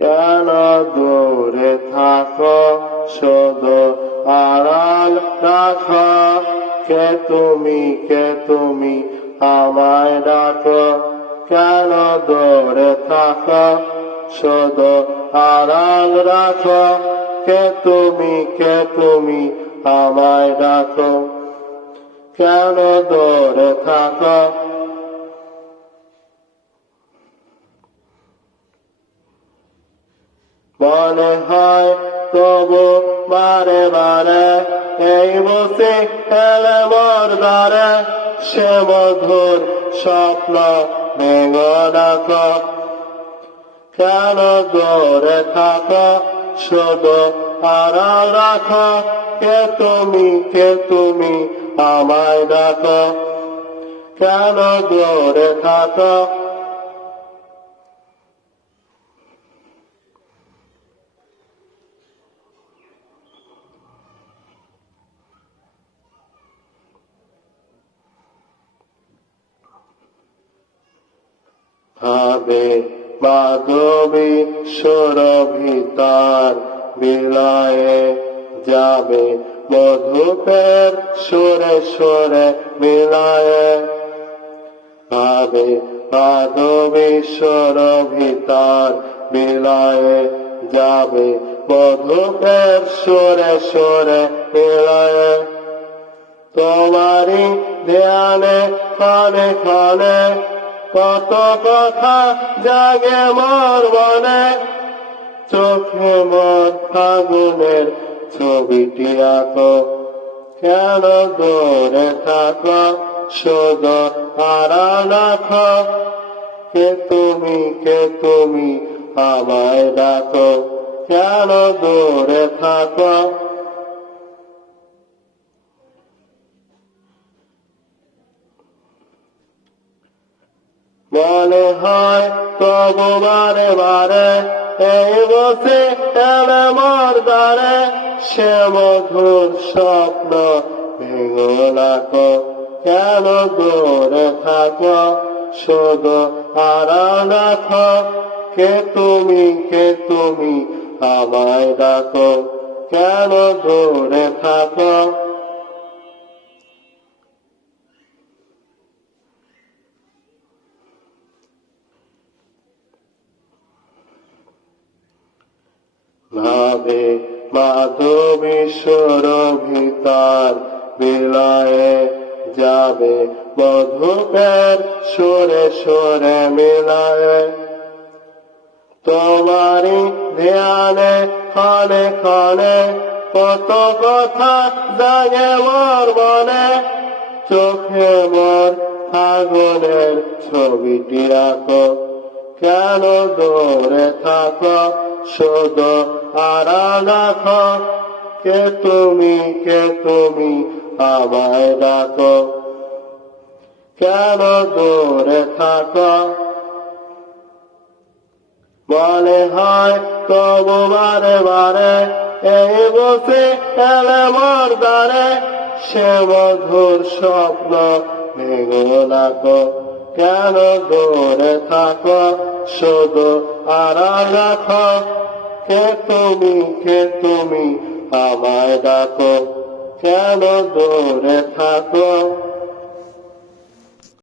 কেন দূরে থাকো শুধু আড়াল রাখো, কে তুমি আমায় ডাকো। কেন দূরে থাকো শুধু আড়াল রাখো, কে তুমি আমায় ডাকো। কেন দূরে থাকো মনে হয় তবু বারে বারে, এই বসে এলে মোর দ্বারে, সে মধুর স্বপ্ন ভেঙো ডাকো। কেন দূরে থাকো শুধু আড়াল রাখো, কে তুমি আমায় ডাকো। কেন দূরে থাকো ভাবে মাধবী সুরভিতার বিলায়ে, যাবে মধুপের সুরে সুরে মিলায়ে। ভাবে মাধবী সুরভিতার বিলায়ে, যাবে মধুপের সুরে সুরে মিলায়ে। তোমারি ধ্যানে ক্ষণে ক্ষণে কত কথা জাগে মোর মনে, চোখে মোর ফাগুনের ছবিটি আঁকো। কেন দূরে থাকো শুধু আড়াল রাখো, কে তুমি আমায় ডাকো। কেন দূরে থাকো মনে হয় তবু বারে বারে, এই বসে এলে মোর দ্বারে, সে মধুর স্বপ্ন ভেঙো ডাকো। কেন দূরে থাকো শুধু আড়াল রাখো, কে তুমি আমায় ডাকো। কেন দূরে থাকো ভাবে মাধবী সুরভিতার বিলায়ে, যাবে মধুপের সুরে সুরে মিলায়ে। তোমারি ধ্যানে ক্ষণে ক্ষণে কত কথা জাগে মোর মনে, চোখে মোর ফাগুনের ছবিটি আঁকো। কেন দূরে থাকো শুধু আড়াল রাখো, কে তুমি আমায় ডাকো। কেন দূরে থাকো মনে হয় তবু বারে বারে, এই বসে এলে মোর দ্বারে, সে মধুর স্বপ্ন ভেঙো ডাকো। কেন দূরে থাকো শুধু আড়াল রাখো, কে তুমি আমায় ডাকো। কেন দূরে থাকো